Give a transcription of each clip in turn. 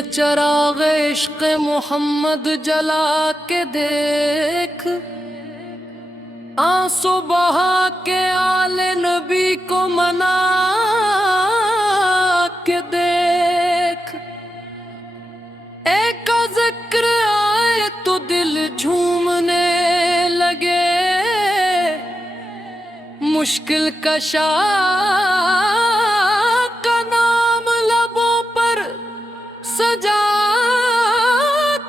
میں چراغ عشق محمد جلا کے دیکھ، آنسو بہا کے آل نبی کو منا کے دیکھ، ایک کا ذکر آئے تو دل جھومنے لگے، مشکل کشا کا نام لبوں پر سجا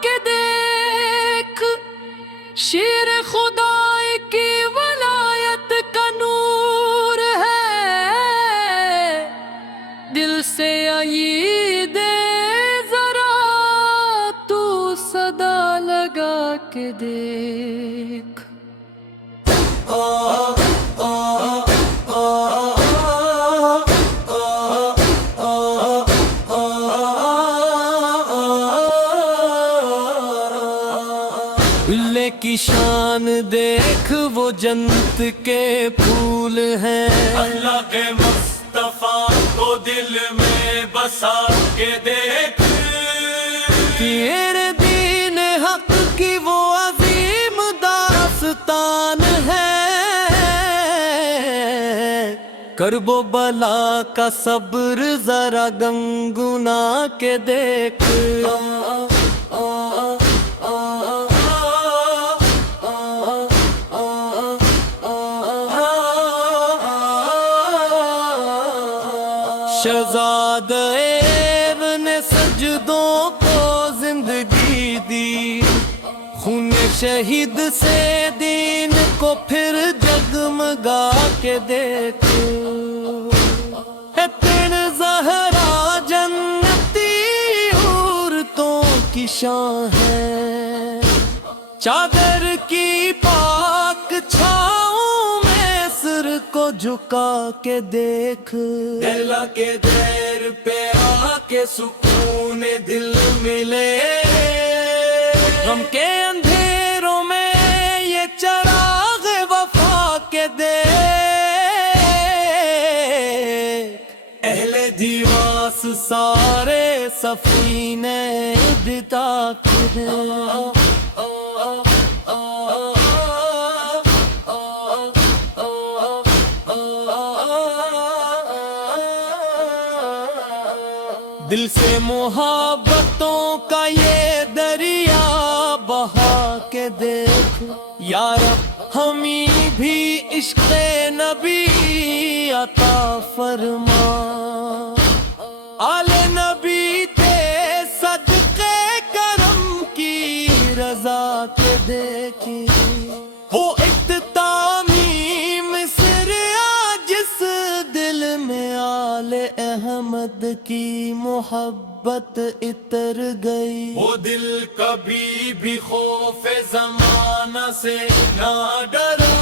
کے دیکھ، شیر خدا کی ولایت کا نور ہے، دل سے آئی دے ذرا تو صدا لگا کے دیکھ۔ اللہ کی شان دیکھ، وہ جنت کے پھول ہیں، اللہ کے مصطفیٰ کو دل میں بسا کے دیکھ، تیرے دین حق کی وہ عظیم داستان ہے، کرب و بلا کا صبر ذرا گنگنا کے دیکھ۔ شہزادہ ابن سجدوں کو زندگی دی، خون شہید سے دین کو پھر جگمگا کے دیکھ، ہے تن زہرا جنتی عورتوں کی شان ہے، چادر کی پاک چھاؤں میں سر کو جھکا کے دیکھ، اللہ کے دیر پہ آ کے سکون دل ملے، غم کے اندھیروں میں یہ چراغ وفا کے دیکھ، اہل دیواس سارے سفینے بتا کے دیکھ، دل سے محبتوں کا یہ دریا بہا کے دیکھ، یا رب ہمیں بھی عشق نبی عطا فرما، آل نبی تھے صدقے کرم کی رضا کے دیکھی، وہ اختتامی مصر جس دل میں آل احمد کی محبت اتر گئی، وہ دل کبھی بھی خوف زمانہ سے نہ ڈرا،